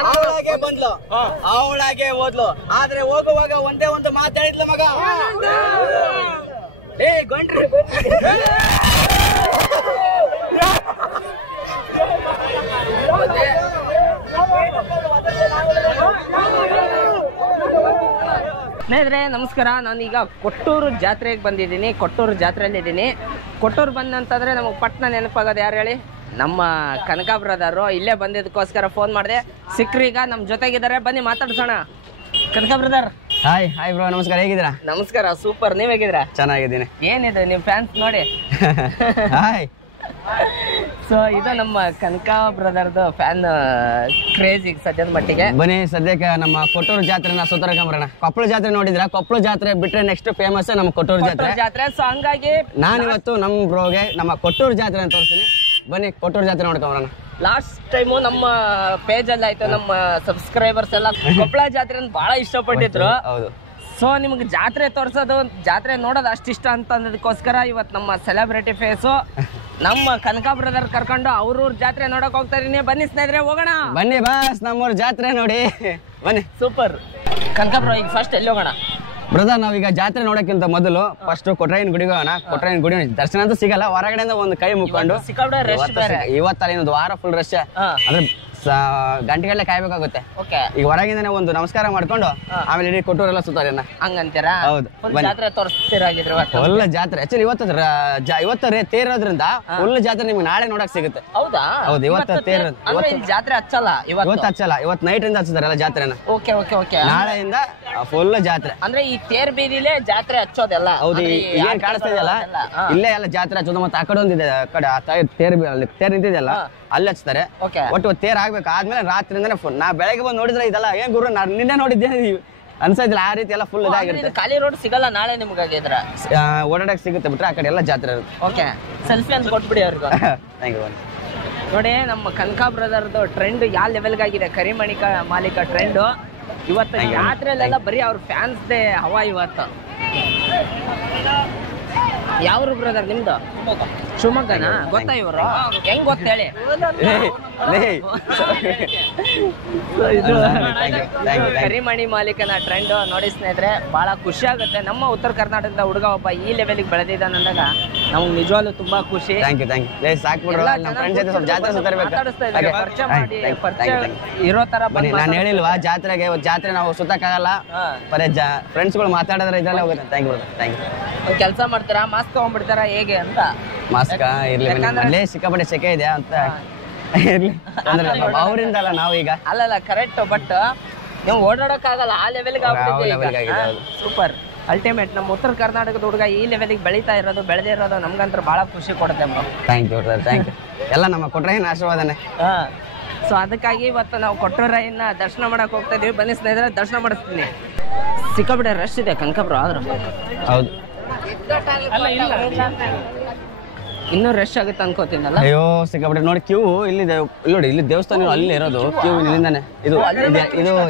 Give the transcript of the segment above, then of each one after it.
ಅವಳಾಗೆ ಬಂದ್ಲು, ಅವಳಾಗೆ ಓದ್ಲು. ಆದ್ರೆ ಹೋಗುವಾಗ ಒಂದೇ ಒಂದು ಮಾತಾಡಿದ್ಲು ಮಗ. ಏ ಗಂಟ್ರಿ ಸ್ನೇಹಿತರೆ ನಮಸ್ಕಾರ. ನಾನೀಗ ಕೊಟ್ಟೂರು ಜಾತ್ರೆಗೆ ಬಂದಿದ್ದೀನಿ. ಕೊಟ್ಟೂರು ಜಾತ್ರೆಯಲ್ಲಿ ಇದ್ದೀನಿ. ಕೊಟ್ಟೂರು ಬಂದಂತಂದ್ರೆ ನಮಗೆ ಪಟ್ನ ನೆನಪಾಗೋದು ಯಾರು ಹೇಳಿ? ನಮ್ಮ ಕನಕ ಬ್ರದರು. ಇಲ್ಲೇ ಬಂದಿದ್ದಕ್ಕೋಸ್ಕರ ಫೋನ್ ಮಾಡಿದೆ. ಸಿಕ್ರೀಗ ನಮ್ಮ ಜೊತೆಗಿದ್ದಾರೆ, ಬನ್ನಿ ಮಾತಾಡ್ಸೋಣ. ಕನಕ ಬ್ರದರ್ ಹಾಯ್. ಹಾಯ್ ಬ್ರೋ, ನಮಸ್ಕಾರ. ಹೇಗಿದ್ದೀರಾ? ನಮಸ್ಕಾರ, ಸೂಪರ್. ನೀವ್ ಹೇಗಿದ್ದೀರಾ? ಚೆನ್ನಾಗಿದ್ದೀನಿ. ಏನಿದೆ ನಿಮ್ ಫ್ಯಾನ್ಸ್ ನೋಡಿ. ಹಾಯ್. ಸೊ ಇದು ನಮ್ಮ ಕನಕ ಬ್ರದರ್ದು ಫ್ಯಾನ್ ಕ್ರೇಜ್ ಈಗ ಸದ್ಯದ ಮಟ್ಟಿಗೆ. ಬನ್ನಿ ಸದ್ಯಕ್ಕೆ ನಮ್ಮ ಕೊಟ್ಟೂರು ಜಾತ್ರೆನ ಸುತ್ತರ್ಕೊಂಬರೋಣ. ಕೊಪ್ಪಳ ಜಾತ್ರೆ ನೋಡಿದ್ರ? ಕೊಪ್ಪಳ ಜಾತ್ರೆ ಬಿಟ್ರೆ ನೆಕ್ಸ್ಟ್ ಫೇಮಸ್ ನಮ್ಮ ಕೊಟ್ಟೂರು ಜಾತ್ರೆ. ಸೊ ಹಂಗಾಗಿ ನಾನಿವತ್ತು ನಮ್ಮ ಬ್ರೋಗೆ ನಮ್ಮ ಕೊಟ್ಟೂರು ಜಾತ್ರೆ ಅಂತ ತೋರಿಸ್ತೀನಿ. ಬನ್ನಿ ಕೊಟ್ಟೂರು ಜಾತ್ರೆ ನೋಡ್ಕೊಂಬರೋಣ. ಲಾಸ್ಟ್ ಟೈಮು ನಮ್ಮ ಪೇಜ್ ಅಲ್ಲಿ ಆಯ್ತು, ನಮ್ಮ ಸಬ್ಸ್ಕ್ರೈಬರ್ಸ್ ಎಲ್ಲ ಕೊಪ್ಪಳ ಜಾತ್ರೆ ಬಹಳ ಇಷ್ಟಪಟ್ಟಿದ್ರು. ಹೌದು. ಸೊ ನಿಮ್ಗೆ ಜಾತ್ರೆ ತೋರ್ಸೋದು, ಜಾತ್ರೆ ನೋಡೋದು ಅಷ್ಟಿಷ್ಟ ಅಂತ ಅನ್ನೋದಕ್ಕೋಸ್ಕರ ಇವತ್ತು ನಮ್ಮ ಸೆಲೆಬ್ರಿಟಿ ಫೇಸು ನಮ್ಮ ಕನಕ ಬ್ರದರ್ ಕರ್ಕೊಂಡು ಅವ್ರವ್ರ ಜಾತ್ರೆ ನೋಡಕ್ ಹೋಗ್ತಾ ಇದೀನಿ. ಬನ್ನಿ ಸ್ನೇಹಿತರೆ, ಹೋಗೋಣ. ಬನ್ನಿ ಬಾಸ್, ನಮ್ಮೂರ್ ಜಾತ್ರೆ ನೋಡಿ ಬನ್ನಿ. ಸೂಪರ್. ಕನಕ ಬ್ರೋ, ಈಗ ಫಸ್ಟ್ ಎಲ್ಲಿ ಹೋಗೋಣ? ಬ್ರದರ್, ನಾವೀಗ ಜಾತ್ರೆ ನೋಡಕ್ಕಿಂತ ಮೊದಲು ಫಸ್ಟ್ ಕೊಟ್ರಾಯನ್ ಗುಡಿಗೆ ಹೋಗೋಣ. ಕೊಟ್ರಾಯನ್ ಗುಡಿ ದರ್ಶನ ಅಂತೂ ಸಿಗಲ್ಲ, ಹೊರಗಡೆಯಿಂದ ಒಂದು ಕೈ ಮುಕ್ಕೊಂಡು. ಇವತ್ತಲ್ಲಿ ಒಂದು ವಾರ ಫುಲ್ ರಶ್, ಅಂದ್ರೆ ಗಂಟೆಗಟ್ಟಲೆ ಕಾಯ್ಬೇಕಾಗುತ್ತೆ. ಈಗ ಹೊರಗಿಂದಾನೆ ಒಂದು ನಮಸ್ಕಾರ ಮಾಡ್ಕೊಂಡು ಆಮೇಲೆ ಇಡೀ ಕೊಟ್ಟೂರೆಲ್ಲ ಸುತ್ತಾರೇನ ಹಂಗಂತೀರಾ? ಹೌದು. ಜಾತ್ರೆ ತೋರಿಸ್ತೀರಾಗಿದ್ರೆ ಒಳ್ಳೆ ಜಾತ್ರೆ. ಆಕ್ಚುಲಿ ಇವತ್ತು ತೇರೋದ್ರಿಂದ ಒಳ್ಳೆ ಜಾತ್ರೆ ನಿಮ್ಗೆ ನಾಳೆ ನೋಡಕ್ ಸಿಗುತ್ತೆ. ಹೌದಾ? ಹೌದು, ಇವತ್ತು ತೇರ ಜಾತ್ರೆ ಹಚ್ಚಲ್ಲ, ಇವತ್ತು ಹಚ್ಚಲ್ಲ. ಇವತ್ತು ನೈಟ್ ಇಂದ ಹಚ್ಚಿದಾರಲ್ಲ ಜಾತ್ರೆನ. Okay okay okay. ನಾಳೆಯಿಂದ ಫುಲ್ ಜಾತ್ರೆ. ಅಂದ್ರೆ ಈ ತೇರ್ ಬೀದಿಲೇ ಜಾತ್ರೆ ಹಚ್ಚೋದೆಲ್ಲ. ಹೌದು, ಏನ್ ಕಾಣಿಸ್ತಾ ಇದೆಯಲ್ಲ ಇಲ್ಲೇ ಎಲ್ಲ ಜಾತ್ರೆ ಹಚ್ಚೋದು. ಮತ್ತೆ ಆ ಕಡೆ ಒಂದಿದೆ, ಆ ಕಡೆ ತೇರ್ ನಿಂತಿದೆಯಲ್ಲ ಅಲ್ಲಿ ಹಚ್ತಾರೆ. ಒಟ್ಟು ತೇರ್ ಆಗ್ಬೇಕು. ಆದ್ಮೇಲೆ ರಾತ್ರಿಯಿಂದಾನೆ ಫುಲ್. ನಾ ಬೆಳಗ್ಗೆ ಬಂದು ನೋಡಿದ್ರೆ ಇದೆಲ್ಲ ಏನ್ ಗುರು ನಾನು ನಿನ್ನೆ ನೋಡಿದ್ದೆ ಅನ್ಸೈತಿಲ್ಲ. ಆ ರೀತಿ ಎಲ್ಲ ಫುಲ್ ಇದಾಗಿರುತ್ತೆ. ಖಾಲಿ ರೋಡ್ ಸಿಗಲ್ಲ ನಾಳೆ ನಿಮ್ಗಾಗಿದ್ರ ಓಡಾಡಕ್ ಸಿಗುತ್ತೆ, ಬಿಟ್ರೆ ಆ ಕಡೆ ಎಲ್ಲ ಜಾತ್ರೆ ಇರುತ್ತೆ. ಓಕೆ, ಸೆಲ್ಫಿ ಅಂತ ಕೊಟ್ಬಿಡಿ ಅವ್ರಿಗೆ. Thank you. ನೋಡಿ ನಮ್ಮ ಕನಕ ಬ್ರದರ್ದು ಟ್ರೆಂಡ್ ಯಾವ ಲೆವೆಲ್ಗಾಗಿದೆ. ಕರಿಮಣಿ ಮಾಲೀಕ ಟ್ರೆಂಡ್ ಇವತ್ತು ಜಾತ್ರೆಲೆಲ್ಲ ಬರೀ ಅವ್ರ ಫ್ಯಾನ್ಸ್ ದೇ ಹವಾ ಇವತ್ತು. ಯಾವ್ರು ಬ್ರದರ್ ನಿಮ್ದು? ಶಿವಮೊಗ್ಗನಾ? ಗೊತ್ತಾ ಇವರು? ಹೆಂಗ್ ಗೊತ್ತೇಳಿ? ಕರಿಮಣಿ ಮಾಲೀಕನ ಟ್ರೆಂಡ್ ನೋಡಿ ಸ್ನೇಹಿತರೆ, ಬಹಳ ಖುಷಿ ಆಗುತ್ತೆ. ನಮ್ಮ ಉತ್ತರ ಕರ್ನಾಟಕದ ಹುಡುಗ ಒಬ್ಬ ಈ ಲೆವೆಲ್ಗೆ ಬೆಳೆದಿದ್ದಾನಂದಾಗ ನಮ್ಗೆ ನಿಜವಾಗ್ಲೂ ತುಂಬಾ ಖುಷಿ. ಇರೋ ತರ ನಾನು ಹೇಳಿಲ್ವಾ ಜಾತ್ರೆಗೆ? ಜಾತ್ರೆ ನಾವು ಸುತ್ತಕ್ಕಾಗಲ್ಲ, ಬರೀ ಫ್ರೆಂಡ್ಸ್ಗಳು ಮಾತಾಡಿದ್ರೆ ಇದೆಲ್ಲ ಹೋಗುತ್ತೆ. Thank you. Thank you. ಕೆಲಸ ಮಾಡ್ತಾರಾ? ಮಾಸ್ಕ್ ತಗೊಂಡ್ಬಿಡ್ತಾರ ಹೇಗೆ ಅಂತ? ಮಾಸ್ಕ ಇರ್ಲಿ, ಅಲ್ಲೇ ಸಿಕ್ಕಾಪಟ್ಟೆ ಸೆಕೆ ಇದೆ ಅಂತ ಇರ್ಲಿ, ಅವರಿಂದ ಅಲ್ಲ ನಾವು ಈಗ. ಅಲ್ಲಲ್ಲ, ಕರೆಕ್ಟ್. ಬಟ್ ನೀವು ಓಡಾಡಕ್ ಆಗಲ್ಲ, ಆ ಲೆವೆಲ್ಗೆ ಆಗ್ಬಿಟ್ಟಿದೆ. Super, ultimate. ನಮ್ಮ ಉತ್ತರ ಕರ್ನಾಟಕದ ಹುಡುಗ ಈ ಲೆವೆಲ್ಗೆ ಬೆಳೀತಾ ಇರೋದು, ಬೆಳೆದೇ ಇರೋದು ನಮ್ಗಂತೂ ಬಹಳ ಖುಷಿ ಕೊಡುತ್ತೆ. Thank you sir, thank you. ಎಲ್ಲ ನಮ್ಮ ಕೊಟ್ರಾಯನ್ ಆಶೀರ್ವಾದನೆ. ಸೊ ಅದಕ್ಕಾಗಿ ಇವತ್ತು ನಾವು ಕೊಟ್ಟೂರಾಯನ್ನ ದರ್ಶನ ಮಾಡಕ್ ಹೋಗ್ತಾ ಇದೀವಿ. ಬನ್ನಿ ಸ್ನೇಹಿತರೆ, ದರ್ಶನ ಮಾಡಿಸ್ತೀನಿ. ಸಿಕ್ಕಾಪಟ್ಟೆ ರಶ್ ಇದೆ ಕನಕಬ್ರು. ಆದ್ರೂ ಹೌದು, ಇನ್ನೂ ರಶ್ ಆಗುತ್ತೆ ಅನ್ಕೋತೀನಲ್ಲ. ಅಯ್ಯೋ ಸಿಕ್ಕಾಪಟ್ಟೆ ನೋಡಿ. ಕ್ಯೂ ಇಲ್ಲಿದೆ ನೋಡಿ, ಇಲ್ಲಿ ದೇವಸ್ಥಾನ ಅಲ್ಲಿ ಇರೋದು ಕ್ಯೂ ಇಲ್ಲಿಂದಾನೆ. ಇದು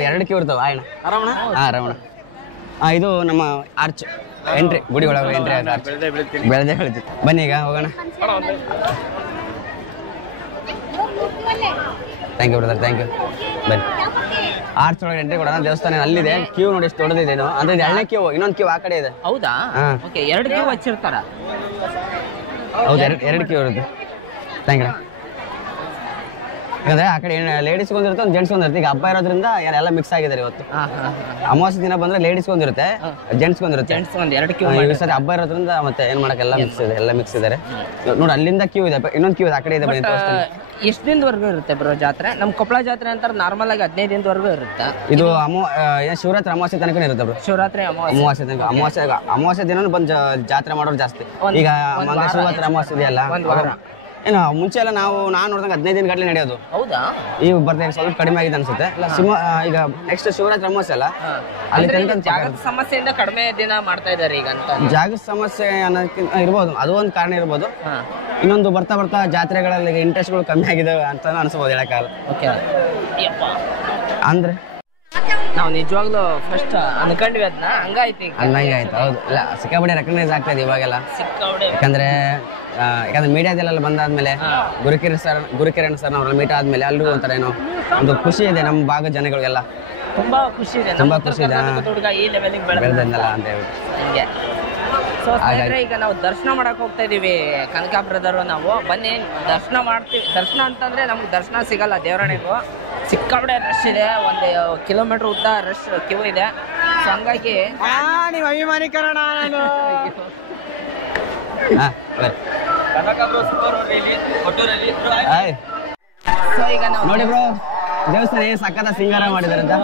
2 ಕ್ಯೂ ಇರ್ತಾವ. ಆಯ್ಣ ರಮಣ. ಇದು ನಮ್ಮ ಆರ್ಚ್ ಎಂಟ್ರಿ, ಗುಡಿ ಒಳಗೆ ಎಂಟ್ರಿ ಆಗ ಆರ್ಚ್. ಬೆಳೆದೇ ಬೆಳಿತೀವಿ. ಬನ್ನಿ ಈಗ ಹೋಗೋಣ. Thank you brother, thank you. ಬನ್ನಿ, ಆರ್ಚ್ ಒಳಗೆ ಎಂಟ್ರಿ ಕೊಡೋಣ. ದೇವಸ್ಥಾನ ಅಲ್ಲಿದೆ. ಕ್ಯೂ ನೋಡಿ ಎಷ್ಟು ದೊಡ್ಡದಿದೆ. ಅಂದ್ರೆ 2ನೇ ಕ್ಯೂ, ಇನ್ನೊಂದು ಕ್ಯೂ ಆ ಕಡೆ ಇದೆ. ಹೌದಾ? 2 ಕ್ಯೂ ಹಚ್ಚಿರ್ತಾರ. ಹೌದು, 2 ಕ್ಯೂ ಇರುತ್ತೆ. Thank you. ಯಾಕಂದ್ರೆ ಆ ಕಡೆ ಲೇಡೀಸ್ ಒಂದಿರುತ್ತೆ, ಒಂದು ಜೆಂಟ್ಸ್ ಒಂದಿರುತ್ತೆ. ಈಗ ಹಬ್ಬ ಇರೋದ್ರಿಂದ ಎಲ್ಲ ಮಿಕ್ಸ್ ಆಗಿದ್ದಾರೆ ಇವತ್ತು. ಅಮಾವಾಸ್ಯೆ ದಿನ ಬಂದ್ರೆ ಲೇಡೀಸ್ ಒಂದಿರುತ್ತೆ, ಜೆಂಟ್ಸ್ ಒಂದಿರುತ್ತೆ. 2 ಕ್ಯೂ. ಈ ಸರಿ ಹಬ್ಬ ಇರೋದ್ರಿಂದ ಮತ್ತೆ ಏನ್ ಮಾಡಕ್ಕೆ ಎಲ್ಲ ಮಿಕ್ಸ್ ಇದೆ, ಎಲ್ಲ ಮಿಕ್ಸ್ ಇದಾರೆ ನೋಡಿ. ಅಲ್ಲಿಂದ ಕ್ಯೂ ಇದೆ, ಇನ್ನೊಂದು ಕ್ಯೂ ಇದೆ ಆ ಕಡೆ ಇದೆ. ಎಷ್ಟು ದಿನದವರೆಗೂ ಇರುತ್ತೆ ಬ್ರೋ ಜಾತ್ರೆ? ನಮ್ ಕೊಪ್ಪಳ ಜಾತ್ರೆ ಅಂತಾರೆ ನಾರ್ಮಲ್ ಆಗಿ 15 ದಿನದವರೆಗೂ ಇರುತ್ತೆ. ಇದು ಶಿವರಾತ್ರಿ ಅಮಾವಾಸ್ಯೆ ತನಕ ಇರುತ್ತೆ ಬ್ರೋ. ಶಿವರಾತ್ರಿ ಅಮಾವಾಸ್ಯೆ ತನಕ. ಅಮಾವಾಸ್ಯೆ ದಿನ ಬಂದು ಜಾತ್ರೆ ಮಾಡೋರು ಜಾಸ್ತಿ. ಈಗ ಶಿವರಾತ್ರಿ ಅಮಾವಾಸ್ಯೆ ಇದೆಯಲ್ಲ, ಏನು ಮುಂಚೆ ಎಲ್ಲ ನಾನು ನೋಡಿದಾಗ 15 ದಿನ ಗಟ್ಟಲೆ ನಡೆಯೋದು. ಹೌದಾ? ಈಗ ಬರ್ತಾ ಸ್ವಲ್ಪ ಕಡಿಮೆ ಆಗಿದೆ ಅನ್ಸುತ್ತೆ. ಈಗ ನೆಕ್ಸ್ಟ್ ಶಿವರಾತ್ರಿ ಅಮಾವಾಸ್ಯೆ ಅಲ್ಲ, ಅಲ್ಲಿ ತನಕ ಜಾಗದ ಸಮಸ್ಯೆಯಿಂದ ಕಡಿಮೆ ದಿನ ಮಾಡ್ತಾ ಇದ್ದಾರೆ ಈಗ ಅಂತ. ಜಾಗದ ಸಮಸ್ಯೆ ಅನ್ನೋದಕ್ಕಿಂತ ಇರ್ಬೋದು, ಅದು ಒಂದು ಕಾರಣ ಇರ್ಬೋದು. ಇನ್ನೊಂದು ಬರ್ತಾ ಜಾತ್ರೆಗಳಲ್ಲಿ ಇಂಟ್ರೆಸ್ಟ್ಗಳು ಕಮ್ಮಿ ಆಗಿದೆ ಅಂತ ಅನ್ಸ್ಬೋದು, ಹೇಳಕ್ಕಾಗಲ್ಲ. ಅಂದ್ರೆ ನಾವು ನಿಜವಾಗ್ಲೂ ಫಸ್ಟ್ ಅನ್ಕೊಂಡ್ವಿ ಅದನ್ನ, ಹಂಗಾಯ್ತು ಈಗ. ಹಂಗಾಯ್ತು. ಹೌದು, ಇಲ್ಲ ಸಿಕ್ಕಾಪಟ್ಟೆ ರೆಕಗ್ನೈಸ್ ಆಗ್ತಾ ಇದೆ ಇವಾಗೆಲ್ಲ. ಸಿಕ್ಕಾಪಟ್ಟೆ. ಯಾಕಂದ್ರೆ ಮೀಡಿಯಾದಲ್ಲೆಲ್ಲ ಬಂದಾದ್ಮೇಲೆ ಗುರುಕಿರಣ್ ಸರ್ ಅವ್ರನ್ನ ಮೀಟ್ ಆದ್ಮೇಲೆ ಅಲ್ಲೂ ಒಂಥರ ಏನೋ ಒಂದು ಖುಷಿ ಇದೆ ನಮ್ಮ ಭಾಗದ ಜನಗಳಿಗೆಲ್ಲ. ತುಂಬಾ ಖುಷಿ ಇದೆ, ತುಂಬಾ ಖುಷಿ ಇದೆ ಹುಡುಗ ಈ ಲೆವೆಲ್ಗೆ ಬೆಳೆದಲ್ಲ ಅಂತ ಹೇಳಿ. ಹಂಗೆ. ಸೊ ಸ್ನೇಹಿತರೆ, ಈಗ ನಾವು ದರ್ಶನ ಮಾಡಕ್ ಹೋಗ್ತಾ ಇದೀವಿ ಕನಕ ಬ್ರದರು. ನಾವು ಬನ್ನಿ ದರ್ಶನ ಮಾಡ್ತೀವಿ. ದರ್ಶನ ಅಂತಂದ್ರೆ ನಮ್ಗೆ ದರ್ಶನ ಸಿಗಲ್ಲ ದೇವರಣಿಗೂ, ಸಿಕ್ಕಾಪಟ್ಟೆ ರಶ್ ಇದೆ. 1 ಕಿಲೋಮೀಟರ್ ಉದ್ದ ರಶ್ ಕ್ಯೂ ಇದೆ. ಸೊ ಹಂಗಾಗಿ ನೀವು ಅಭಿಮಾನಿಕರಣ ಸೊ ಈಗ ನಾವು ನೋಡಿ ಬ್ರೋ, ದೇವಸ್ಥಾನ ಏನ್ ಸಕ್ಕತ್ತ ಸಿಂಗಾರ ಮಾಡಿದಾರೆ ಅಂತ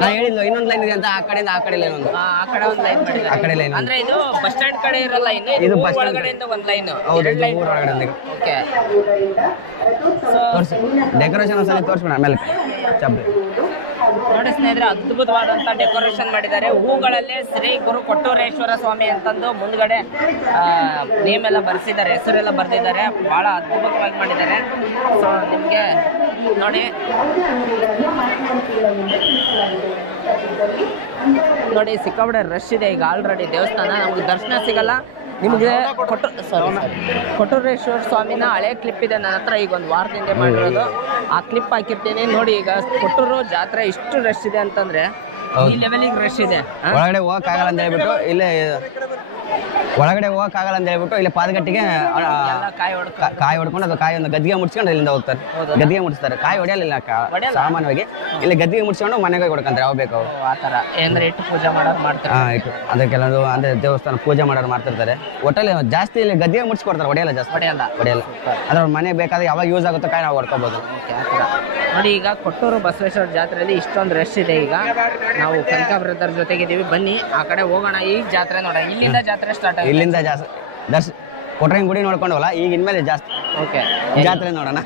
ನಾ ಹೇಳಿದ್ಲು. ಇನ್ನೊಂದ್ ಲೈನ್ ಇದೆ ಅಂತ, ಆ ಕಡೆಯಿಂದ ಆ ಕಡೆ ಲೈನ್, ಆ ಕಡೆ ಒಂದು ಲೈನ್ ಮಾಡಿದ್ದಾರೆ. ಆ ಕಡೆ ಲೈನ್ ಅಂದ್ರೆ ಇದು ಬಸ್ ಸ್ಟ್ಯಾಂಡ್ ಕಡೆ ಇರಲ್ಲ, ಇದು ಬಸ್ ಸ್ಟ್ಯಾಂಡ್ ಒಳಗಡೆಯಿಂದ ಒಂದು ಲೈನ್. ಹೌದು, ಊರ ಒಳಗಡೆ. ಓಕೆ, ತೋರಿಸಿ ಡೆಕೋರೇಷನ್ ಒಂದ್ಸಲ ತೋರಿಸ್ಬಿಡ ಆಮೇಲೆ ಚಬ್ರಿ. ನೋಡಿ ಸ್ನೇಹಿತರೆ, ಅದ್ಭುತವಾದಂತ ಡೆಕೋರೇಷನ್ ಮಾಡಿದ್ದಾರೆ. ಹೂಗಳಲ್ಲೇ ಶ್ರೀ ಗುರು ಕೊಟ್ಟೂರೇಶ್ವರ ಸ್ವಾಮಿ ಅಂತಂದು ಮುಂದ್ಗಡೆ ನೇಮ್ ಎಲ್ಲ ಬರ್ಸಿದ್ದಾರೆ, ಹೆಸರೆಲ್ಲ ಬರ್ದಿದ್ದಾರೆ. ಬಹಳ ಅದ್ಭುತವಾಗಿ ಮಾಡಿದ್ದಾರೆ. ಸೊ ನಿಮ್ಗೆ ನೋಡಿ ಸಿಕ್ಕಾಪಟ್ಟೆ ರಶ್ ಇದೆ ಈಗ ಆಲ್ರೆಡಿ. ದೇವಸ್ಥಾನ ನಮ್ಗೆ ದರ್ಶನ ಸಿಗಲ್ಲ. ನಿಮಗೆ ಕೊಟ್ಟೂರೇಶ್ವರ ಸ್ವಾಮಿನ ಹಳೆ ಕ್ಲಿಪ್ ಇದೆ ನನ್ನ ಹತ್ರ, ಈಗ 1 ವಾರದಿಂದ ಮಾಡಿರೋದು. ಆ ಕ್ಲಿಪ್ ಹಾಕಿರ್ತೀನಿ ನೋಡಿ. ಈಗ ಕೊಟ್ಟೂರು ಜಾತ್ರೆ ಇಷ್ಟು ರಶ್ ಇದೆ ಅಂತಂದ್ರೆ ಈ ಲೆವೆಲಿಗೆ ರಶ್ ಇದೆ. ಒಳಗಡೆ ಹೋಗಕ್ಕಾಗಲ್ಲ ಅಂತ ಹೇಳ್ಬಿಟ್ಟು ಇಲ್ಲೇ ಪಾದಗಟ್ಟಿಗೆ ಕಾಯಿ ಹೊಡ್ಕೊಂಡು ಅದು ಕಾಯಿ ಒಂದು ಗದ್ದಿಗೆ ಮುಡ್ಸ್ಕೊಂಡು ಇಲ್ಲಿಂದ ಹೋಗ್ತಾರೆ. ಗದ್ದಿಗೆ ಮುಡಿಸ್ತಾರೆ, ಕಾಯಿ ಹೊಡೆಯಲಿಲ್ಲ ಸಾಮಾನ್ಯವಾಗಿ. ಇಲ್ಲಿ ಗದ್ದಿಗೆ ಮುಡ್ಸ್ಕೊಂಡು ಮನೆಗೆ ಹೊಡ್ಕೊಂತಾರೆ ಯಾವ ಬೇಕು ಆ ತರ. ಅಂದ್ರೆ ಇಟ್ಟು ಪೂಜೆ ಮಾಡೋರು ಮಾಡ್ತಾರೆ. ಇಟ್ಟು ಅದೇ ಕೆಲವೊಂದು ಅಂದ್ರೆ ದೇವಸ್ಥಾನ ಪೂಜೆ ಮಾಡೋರು ಮಾಡ್ತಿರ್ತಾರೆ. ಒಟ್ಟಲ್ಲಿ ಜಾಸ್ತಿ ಇಲ್ಲಿ ಗದ್ದಿಗೆ ಮುಡ್ಸ್ಕೊಡ್ತಾರೆ, ಹೊಡೆಯಲ್ಲ ಜಾಸ್ತಿ. ಹೊಡೆಯಲ್ಲ ಅದ್ರ ಅವ್ರ ಮನೆ ಬೇಕಾದ್ರೆ ಯಾವಾಗ ಯೂಸ್ ಆಗುತ್ತೋ ಕಾಯಿ ನಾವು ಹೊಡ್ಕೋಬಹುದು. ನೋಡಿ ಈಗ ಕೊಟ್ಟೂರು ಬಸವೇಶ್ವರ ಜಾತ್ರೆಯಲ್ಲಿ ಇಷ್ಟೊಂದು ರಶ್ ಇದೆ. ಈಗ ನಾವು ಕನಕ ಬ್ರದರ್ ಜೊತೆಗಿದ್ದೀವಿ, ಬನ್ನಿ ಆ ಕಡೆ ಹೋಗೋಣ. ಈಗ ಜಾತ್ರೆ ನೋಡ, ಇಲ್ಲಿಂದ ಜಾತ್ರೆ ಸ್ಟಾರ್ಟ್ ಆಗಿದೆ. ಇಲ್ಲಿಂದ ಜಾಸ್ತಿ ಕೊಟ್ರೇನ್ ಗುಡಿ ನೋಡ್ಕೊಂಡವಲ್ಲ, ಈಗ ಇನ್ಮೇಲೆ ಜಾಸ್ತಿ ಜಾತ್ರೆ ನೋಡೋಣ.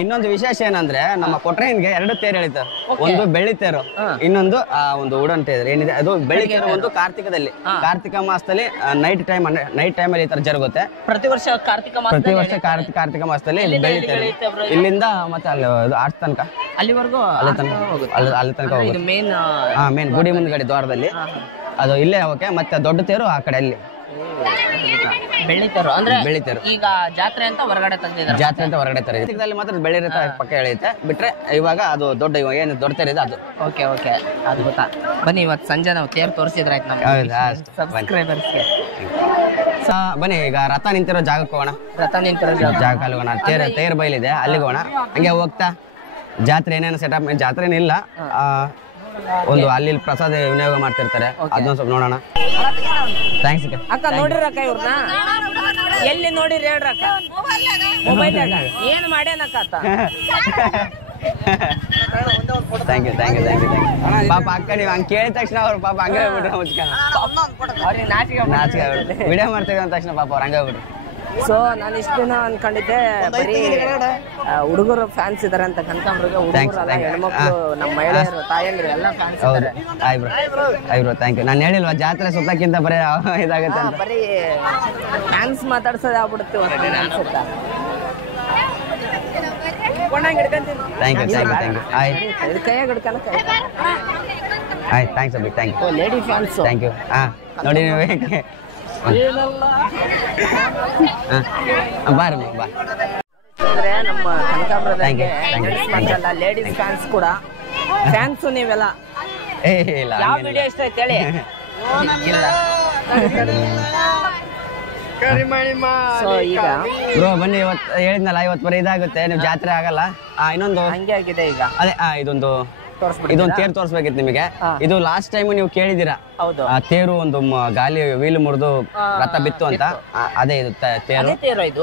ಇನ್ನೊಂದು ವಿಶೇಷ ಏನಂದ್ರೆ ನಮ್ಮ ಕೊಟ್ರೇನ್ಗೆ 2 ತೇರು ಎಳಿತಾರೆ. ಒಂದು ಬೆಳ್ಳಿ ತೇರು, ಇನ್ನೊಂದು ಒಂದು ಉಡನ್ ತೇರು ಏನಿದೆ ಅದು ಬೆಳ್ಳಿ ತೇರು. ಒಂದು ಕಾರ್ತಿಕದಲ್ಲಿ, ಕಾರ್ತಿಕ ಮಾಸದಲ್ಲಿ ನೈಟ್ ಟೈಮಲ್ಲಿ ಈ ತರ ಜರುಗುತ್ತೆ. ಪ್ರತಿ ವರ್ಷ ಕಾರ್ತಿಕ ಮಾಸದಲ್ಲಿ ಬೆಳ್ಳಿ ತೇರು ಇಲ್ಲಿಂದ ಮತ್ತೆ ಅಲ್ಲಿ ಆರ್ಟ್ ತನಕ ಅಲ್ಲಿವರೆಗೂ ಅಲ್ಲಿ ತನಕ ಹೋಗುತ್ತೆ. ಮೇನ್ ಗುಡಿ ಮುಂದ್ಗಡೆ ದ್ವಾರದಲ್ಲಿ ಅದು ಇಲ್ಲೇ ಹೋಗಕ್ಕೆ. ಮತ್ತೆ ದೊಡ್ಡ ತೇರು ಆ ಕಡೆ ಅಲ್ಲಿ ಬೆಳ್ಳಿತೇರು. ಅಂದ್ರೆ ಬೆಳ್ಳಿತೇರು ಈಗ ಜಾತ್ರೆ ಅಂತ ಹೊರಗಡೆ ತಂದಿದ್ದಾರೆ. ಜಾತ್ರೆ ಅಂತ ಹೊರಗಡೆ ತರ ಮಾತ್ರ ಬೆಳ್ಳಿ ಪಕ್ಕ ಎಳೆಯುತ್ತೆ. ಬಿಟ್ರೆ ಇವಾಗ ಅದು ದೊಡ್ಡ ಏನು ದೊಡ್ಡ ತೇರು ಇದೆ ಅದು. ಓಕೆ ಅದ್ಭುತ. ಬನ್ನಿ ಇವತ್ತು ಸಂಜೆ ನಾವು ತೇರು ತೋರಿಸಿದ್ರಾಯ್ತು ನಮ್ಮ ಸಬ್ಸ್ಕ್ರೈಬರ್ಸ್ಗೆ. ಬನ್ನಿ ಈಗ ರಥ ನಿಂತಿರೋ ಜಾಗಕ್ಕೆ ಹೋಗೋಣ. ಜಾಗಕ್ಕೆ ಹೋಗೋಣ. ತೇರು ಬೈಲಿದೆ, ಅಲ್ಲಿಗೆ ಹೋಗೋಣ. ಹಂಗೆ ಹೋಗ್ತಾ ಜಾತ್ರೆ ಏನೇನು ಸೆಟಪ್, ಜಾತ್ರೆ ಇಲ್ಲ, ಒಂದು ಅಲ್ಲಿ ಪ್ರಸಾದ ವಿನಿಯೋಗ ಮಾಡ್ತಿರ್ತಾರೆ, ಅದನ್ನೊಂದು ಸ್ವಲ್ಪ ನೋಡೋಣ. ಥ್ಯಾಂಕ್ಸ್ ಅಕ್ಕ. ನೋಡಿರಕ್ಕ ಇವ್ರನ್ನ ಎಲ್ಲಿ ನೋಡಿರಿ ಹೇಳ್ರಕ್ಕ? ಮೊಬೈಲ್ನಾಗ ಏನು ಮಾಡ್ಯಾನಕ್ಕ ಆತ? ಥ್ಯಾಂಕ್ ಯು ಪಾಪ ಅಕ್ಕ. ನೀವು ಹಂಗೆ ಕೇಳಿದ ತಕ್ಷಣ ಅವ್ರು ಪಾಪ ಹಂಗೆ ಹೋಗ್ಬಿಟ್ರು. ಅವ್ರಿಗೆ ನಾಚಿಕೆ ವಿಡಿಯೋ ಮಾಡ್ತೇವೆ ಅಂದ ತಕ್ಷಣ ಪಾಪ ಅವ್ರು ಹಂಗೆ ಹೋಗ್ಬಿಟ್ರು. ಸೊ ನಾನು ಇಷ್ಟು ದಿನ ಅನ್ಕೊಂಡಿದ್ದೆ ಬರೀ ಹುಡುಗರು ಫ್ಯಾನ್ಸ್ ಇದಾರೆ ಅಂತ. ಕನಕಾಂಬ್ರಿಗೆ ಹುಡುಗರಲ್ಲ, ಹೆಣ್ಮಕ್ಳು, ನಮ್ಮ ಮಹಿಳೆಯರು, ತಾಯಂದ್ರು ಎಲ್ಲ ಫ್ಯಾನ್ಸ್ ಇದ್ದಾರೆ. Bro thank you. ನಾನು ಹೇಳಿಲ್ವಾ ಜಾತ್ರೆ ಸುತ್ತಕ್ಕಿಂತ ಬರೀ ಇದಾಗುತ್ತೆ ಅಂತ. ಬರೀ ಫ್ಯಾನ್ಸ್ ಮಾತಾಡ್ಸೋದೇ ಆಗ್ಬಿಡುತ್ತೆ ಅನ್ಸುತ್ತಾ. ಥ್ಯಾಂಕ್ ಯು ಕೈಯಾಗ ಹಿಡ್ಕೊಳಕ್ಕೆ ಆಯ್ತು. ಥ್ಯಾಂಕ್ಸ್ ಅಬ್ಬಿ, thank you. Lady fans thank you. ನೋಡಿ ನೀವು ಬಾರಿ ಬಾ. ಅಂದ್ರೆ ನಮ್ಮ ಕನಕಾಂಬ್ರದಲ್ಲಿ ಲೇಡೀಸ್ ಫ್ಯಾನ್ಸ್ ಕೂಡ ಫ್ಯಾನ್ಸ್ ನೀವೆಲ್ಲ. ಯಾವ ವಿಡಿಯೋ ಇಷ್ಟ ಆಯ್ತು ಹೇಳಿ? ಸೊ ಈಗ ಬ್ರೋ ಬನ್ನಿ, ಇವತ್ತು ಹೇಳಿದ್ನಲ್ಲ, ಇವತ್ತು ಬರೀ ಇದಾಗುತ್ತೆ, ನೀವು ಜಾತ್ರೆ ಆಗಲ್ಲ. ಇನ್ನೊಂದು ಹಂಗೆ ಆಗಿದೆ ಈಗ. ಅದೇ ಇದೊಂದು ತೇರು ತೋರಿಸ್ಬೇಕಿತ್ತು ನಿಮಗೆ. ಇದು ಲಾಸ್ಟ್ ಟೈಮ್ ನೀವು ಕೇಳಿದಿರಾ, ತೇರು ಒಂದು ಗಾಲಿ ವೀಲ್ ಮುರಿದು ರಥ ಬಿತ್ತು ಅಂತ. ಅದೇ ಇದು ತೇರು,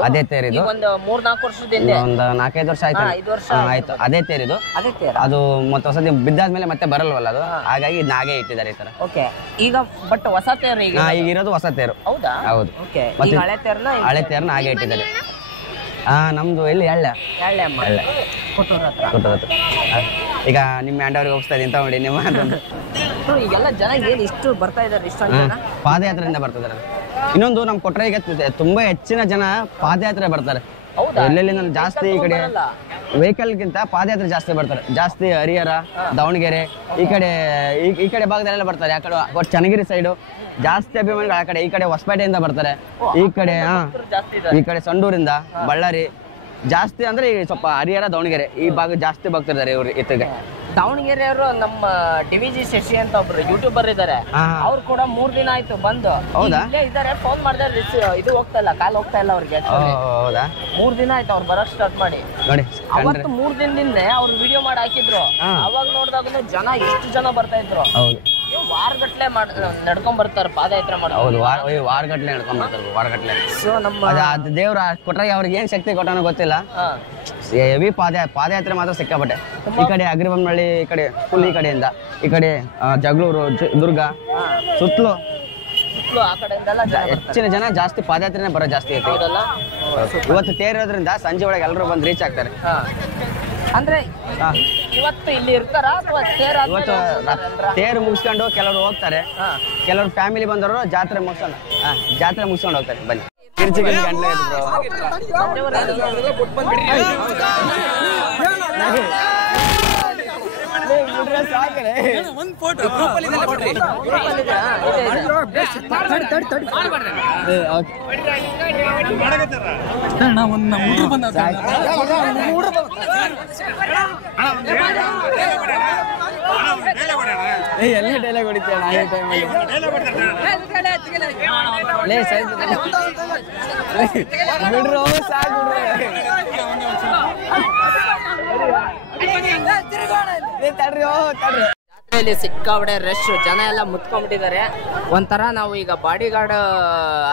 ಅದೇ ತೇರು ಇದು. ಒಂದು 3-4 ವರ್ಷದಿಂದ, ಒಂದು 4-5 ವರ್ಷ ಆಯ್ತು. ಅದೇ ತೇರಿದು. ಅದು ಮತ್ತೆ ಹೊಸದಿ ಬಿದ್ದಾದ್ಮೇಲೆ ಮತ್ತೆ ಬರಲ್ವಲ್ಲ ಅದು, ಹಾಗಾಗಿ ನಾಗೇ ಇಟ್ಟಿದ್ದಾರೆ ಈ ತರ. ಓಕೆ. ಈಗ ಬಟ್ ಹೊಸ ತೇರು ಈಗ ಇರೋದು ಹೊಸ ತೇರು. ಹೌದಾ? ಹೌದು. ಮತ್ತೆ ಹಳೆ ತೇರ್ನ ಹಾಗೆ ಇಟ್ಟಿದ್ದಾರೆ. ನಮ್ದು ಎಲ್ಲಿ ಕೊಟ್ಟೂರು ಹತ್ರ. ಈಗ ನಿಮ್ಮ ಹ್ಯಾಂಡವ್ರಿಗೆ ಹೋಗ್ತಾ ಇದೀನಿ ತಗೊಂಡಿ ನಿಮ್ಮ. ಈಗೆಲ್ಲ ಜನ ಏನ್ ಇಷ್ಟು ಬರ್ತಾ ಇದಾರೆ? ಇಷ್ಟೊಂದು ಜನ ಪಾದಯಾತ್ರೆಯಿಂದ ಬರ್ತಿದ್ದಾರೆ. ಇನ್ನೊಂದು ನಮ್ಮ ಕೊಟ್ರೆಗೆ ತುಂಬಾ ಹೆಚ್ಚಿನ ಜನ ಪಾದಯಾತ್ರೆ ಬರ್ತಾರೆ. ಎಲ್ಲೆಲ್ಲಿ ಜಾಸ್ತಿ ಈ ಕಡೆ ವೆಹಿಕಲ್ಗಿಂತ ಪಾದಯಾತ್ರೆ ಜಾಸ್ತಿ ಬರ್ತಾರೆ. ಜಾಸ್ತಿ ಹರಿಹರ, ದಾವಣಗೆರೆ ಈ ಕಡೆ ಭಾಗದಲ್ಲೆಲ್ಲ ಬರ್ತಾರೆ. ಆ ಕಡೆ ಒಟ್ಟು ಚನ್ನಗಿರಿ ಸೈಡು ಜಾಸ್ತಿ ಅಭಿಮಾನಿಗಳು ಆ ಕಡೆ. ಈ ಕಡೆ ಹೊಸಪೇಟೆಯಿಂದ ಬರ್ತಾರೆ. ಈ ಕಡೆ ಸಂಡೂರಿಂದ, ಬಳ್ಳಾರಿ ಜಾಸ್ತಿ ಅಂದ್ರೆ ಸ್ವಲ್ಪ ಹರಿಹರ, ದಾವಣಗೆರೆ ಈ ಭಾಗ ಜಾಸ್ತಿ ಬರ್ತಿದ್ದಾರೆ ಇವ್ರು ಇತ್ತಿಗೆ. ದಾವಣಗೆರೆಯವರು ನಮ್ಮ ಟಿವಿಜಿ ಶಶಿ ಅಂತ ಒಬ್ರು ಯೂಟ್ಯೂಬರ್ ಇದಾರೆ. ಅವ್ರು ಕೂಡ 3 ದಿನ ಆಯ್ತು ಬಂದು. ಹೌದಾ? ಇದಾರೆ. ಫೋನ್ ಮಾಡಿದ್ರೆ ಇದು ಹೋಗ್ತಾ ಇಲ್ಲ, ಕಾಲ್ ಹೋಗ್ತಾ ಇಲ್ಲ ಅವ್ರಿಗೆ. ಹೌದಾ? 3 ದಿನ ಆಯ್ತು ಅವ್ರು ಬರಕ್ ಸ್ಟಾರ್ಟ್ ಮಾಡಿ. ನೋಡಿ ಅವತ್ತು 3 ದಿನದಿಂದ ಅವ್ರು ವಿಡಿಯೋ ಮಾಡಿ ಹಾಕಿದ್ರು. ಅವಾಗ ನೋಡಿದಾಗ ಜನ ಎಷ್ಟು ಜನ ಬರ್ತಾ ಇದ್ರು. ವಾರಗಟ್ಲೆ ನಡ್ಕೊಂಡ್ ಬರ್ತಾರೆ, ಪಾದಯಾತ್ರೆ ಮಾಡಿ. ಹೌದು, ವಾರಗಟ್ಲೆ ನಡ್ಕೊಂಡ್ ಬರ್ತಾರೆ, ವಾರಗಟ್ಲೆ. ಸೊ ನಮ್ಮ ದೇವ್ರ ಕೊಟ್ಟಾಗ ಅವ್ರಿಗೆ ಏನ್ ಶಕ್ತಿ ಕೊಟ್ಟಾನೋ ಗೊತ್ತಿಲ್ಲ. ಹೆವಿ ಪಾದಯಾತ್ರೆ ಮಾತ್ರ ಸಿಕ್ಕಾಪಟ್ಟೆ. ಈ ಕಡೆ ಅಗ್ರಿಬೊಮ್ಮನಹಳ್ಳಿ, ಈ ಕಡೆ ಫುಲ್ ಈ ಕಡೆಯಿಂದ, ಈ ಕಡೆ ಜಗಳೂರು, ದುರ್ಗ ಸುತ್ತಲೂ ಆ ಕಡೆಯಿಂದೆಲ್ಲ ಹೆಚ್ಚಿನ ಜನ ಜಾಸ್ತಿ ಪಾದಯಾತ್ರೆನೇ ಬರೋ ಜಾಸ್ತಿ ಐತಿ. ಇವತ್ತು ತೇರಿರೋದ್ರಿಂದ ಸಂಜೆ ಒಳಗೆ ಎಲ್ಲರೂ ಬಂದು ರೀಚ್ ಆಗ್ತಾರೆ. ಅಂದ್ರೆ ಇವತ್ತು ಇಲ್ಲಿ ಇರ್ತಾರ ಅಥವಾ ಇವತ್ತು ತೇರು ಮುಗಿಸ್ಕೊಂಡು ಕೆಲವರು ಹೋಗ್ತಾರೆ. ಕೆಲವರು ಫ್ಯಾಮಿಲಿ ಬಂದವರು ಜಾತ್ರೆ ಮುಗಿಸ್ಕೊಂಡು ಹೋಗ್ತಾರೆ. ಬನ್ನಿ ಕಿರ್ಚಿ ಗಂಟ್ಲೆ ಎಲ್ಲ ಡೈಲಾಗ್ ಹೊಡಿತೀಯ ಬಿಡ್ರು ಸಾಕು. ಜಾತ್ರೆಯಲ್ಲಿ ಸಿಕ್ಕಾಬಡೆ ರಶ್, ಜನ ಎಲ್ಲ ಮುತ್ಕೊಂಡ್ಬಿಟ್ಟಿದ್ದಾರೆ. ಒಂಥರ ನಾವು ಈಗ ಬಾಡಿ ಗಾರ್ಡ್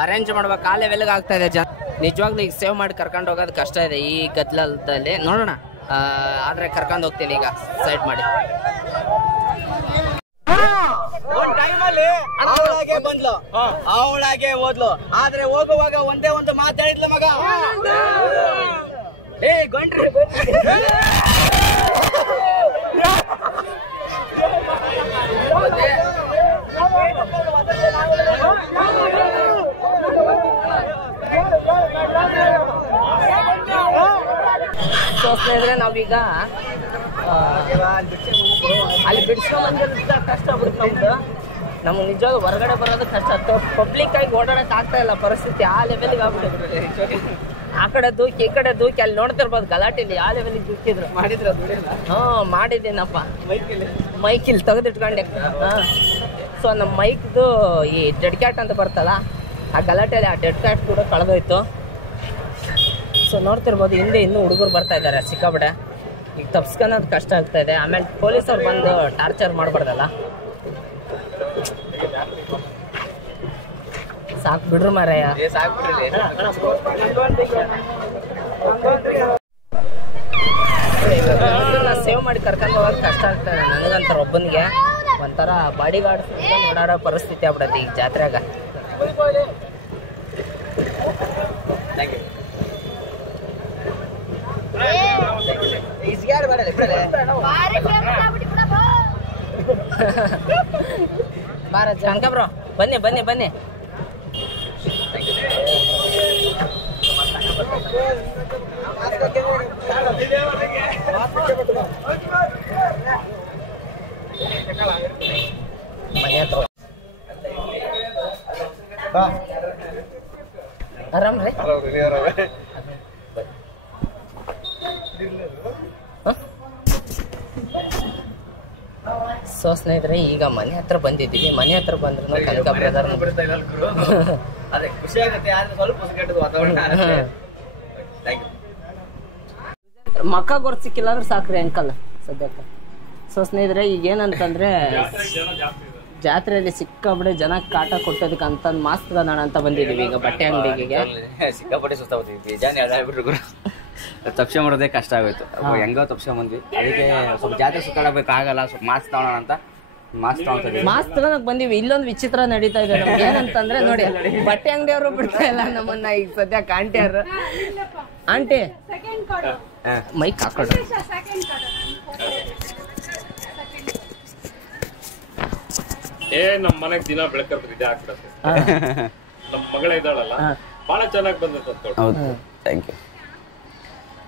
ಅರೇಂಜ್ ಮಾಡ್ಬೇಕು ಆ ಲೆವೆಲ್ಗೆ ಆಗ್ತಾ ಇದೆ ಜನ. ನಿಜವಾಗ್ಲೂ ಈಗ ಸೇವ್ ಮಾಡಿ ಕರ್ಕೊಂಡು ಹೋಗೋದು ಕಷ್ಟ ಇದೆ ಈ ಗದ್ದಲದಲ್ಲಿ. ನೋಡೋಣ, ಆದ್ರೆ ಕರ್ಕೊಂಡು ಹೋಗ್ತೀನಿ ಈಗ ಸೈಡ್ ಮಾಡಿ. ಅವಳಾಗೆ ಹೋದ್ಲು, ಆದ್ರೆ ಹೋಗುವಾಗ ಒಂದೇ ಒಂದು ಮಾತಾಡಿದ್ಲು ಮಗ. ಏ ಗೊಂಡ್ರಿ ಸ್ನೇಹಿತರೆ, ನಾವೀಗ ಅಲ್ಲಿ ಬಿಡಿಸ್ಕೊಂಡ್ ಕಷ್ಟ ಆಗ್ಬಿಡುತ್ತೆ ನಮ್ದು. ನಮ್ಗೆ ನಿಜವಾಗ ಹೊರಗಡೆ ಬರೋದು ಕಷ್ಟ. ಪಬ್ಲಿಕ್ ಆಗಿ ಓಡಾಡಕ್ ಆಗ್ತಾ ಇಲ್ಲ ಪರಿಸ್ಥಿತಿ, ಆ ಲೆವೆಲ್ಗೆ ಆಗ್ಬಿಟ್ಟಿದೆ. ಆ ಕಡೆ ದೂಕಿ ಈ ಕಡೆ ದೂಕಿ ಅಲ್ಲಿ ನೋಡ್ತಿರ್ಬೋದು ಗಲಾಟೆಲಿ ಆ ಲೆವೆಲ್ಗೆ ದೂಕಿದ್ರು. ಮಾಡಿದ್ದೀನಪ್ಪ, ಮೈಕಿಲ್ಲಿ ತೆಗೆದಿಟ್ಕೊಂಡೆ. ಸೊ ನಮ್ಮ ಮೈಕ್ದು ಈ ಡೆಡ್ ಕ್ಯಾಟ್ ಅಂತ ಬರ್ತಲ್ಲ, ಆ ಗಲಾಟೆಯಲ್ಲಿ ಆ ಡೆಡ್ ಕ್ಯಾಟ್ ಕೂಡ ಕಳೆದೋಯ್ತು. ಸೊ ನೋಡ್ತಿರ್ಬೋದು ಹಿಂದೆ ಇನ್ನೂ ಹುಡುಗರು ಬರ್ತಾ ಇದ್ದಾರೆ ಸಿಕ್ಕಾಪಟ್ಟೆ. ಈಗ ತಪ್ಸ್ಕೊಳ್ಳೋದು ಕಷ್ಟ ಆಗ್ತಾ ಇದೆ. ಆಮೇಲೆ ಪೊಲೀಸವ್ರು ಬಂದು ಟಾರ್ಚರ್ ಮಾಡಬಾರ್ದಲ್ಲ. ಸಾಕು ಬಿಡ್ರು ಮಾರಾಯ. ಸೇವ್ ಮಾಡಿ ಕರ್ಕೊಂಡು ಹೋಗೋದು ಕಷ್ಟ ಆಗ್ತದೆ ನನಗಂತಾರ ಒಬ್ಬನಿಗೆ. ಒಂಥರ ಬಾಡಿ ಗಾರ್ಡ್ ಓಡಾಡೋ ಪರಿಸ್ಥಿತಿ ಆಗ್ಬಿಡತ್ತೆ ಈಗ ಜಾತ್ರೆಗ. ಕನಕಬ್ರೋ ಬನ್ನಿ ಬನ್ನಿ ಬನ್ನಿ. ಮನೆ ಹತ್ರ ಆರಾಮ್ ರೀ. ಸೊ ಸ್ನೇಹಿತರೆ, ಈಗ ಮನೆ ಹತ್ರ ಬಂದಿದ್ದೀವಿ. ಮನೆ ಹತ್ರ ಬಂದ್ರು ಕನಕ ಬ್ರದರ್ ಮಕ್ಕ ಗೊರ್ಸ್ ಸಿಕ್ಕಿಲ್ಲ ಅಂದ್ರೆ ಸಾಕ್ರಿ ಅಂಕಲ್ ಸದ್ಯಕ್ಕೆ. ಸೊ ಸ್ನೇಹಿತರೆ, ಈಗ ಏನಂತಂದ್ರೆ ಜಾತ್ರೆಯಲ್ಲಿ ಸಿಕ್ಕಾಬಿಡೆ ಜನ ಕಾಟ ಕೊಟ್ಟೋದಕ್ಕೆ ಅಂತ ಮಾಸ್ಕ್ ತಗೋಣ ಅಂತ ಬಂದಿದ್ದೀವಿ ಈಗ ಬಟ್ಟೆ ಅಂಗಡಿಗೆ. ಸಿಕ್ಕಾಪಟ್ಟೆ ಸುಸ್ತಾಗ್ತೀವಿ, ತಪ್ಸೆ ಮಾಡೋದೇ ಕಷ್ಟ ಆಗೋಯ್ತು. ಹೆಂಗೋ ತಪ್ಸ್ಕೊಂಬಂದ್ವಿ, ಅದಕ್ಕೆ ಸ್ವಲ್ಪ ಜಾತ್ರೆ ಸುತ್ತಾಡಬೇಕಾಗಲ್ಲ, ಸ್ವಲ್ಪ ಮಾಸ್ಕ್ ತಗೋಣ ಅಂತ ಮಾಸ್ಕ್ ತಗೋಣಕ್ ಬಂದಿವಿ. ಇಲ್ಲೊಂದು ವಿಚಿತ್ರ ನಡೀತಾ ಇದೆ ನಮ್ಗೆ. ಏನಂತಂದ್ರೆ ನೋಡಿ, ಬಟ್ಟೆ ಅಂಗಡಿಯವರು ಬಿಡ್ತಾ ಇಲ್ಲ ನಮ್ಮನ್ನ ಈಗ ಸದ್ಯಕ್ಕೆ. ಆಂಟಿಯವರು ಆಂಟಿ ಮೈಕ್ ಹಾಕೊಡ್ರಿ. ನಮ್ಮ ಮನೆಗ್ ದಿನ ಬೆಳಕರ್ತಾರೆ ಇದೆ ಆಗ್ಬಿಡತ್ತೆ. ನಮ್ಮ ಮಗಳ ಇದ್ದಾಳಲ್ಲ, ಬಹಳ ಚೆನ್ನಾಗಿ ಬಂದ. ಹೌದು, ಥ್ಯಾಂಕ್ ಯು.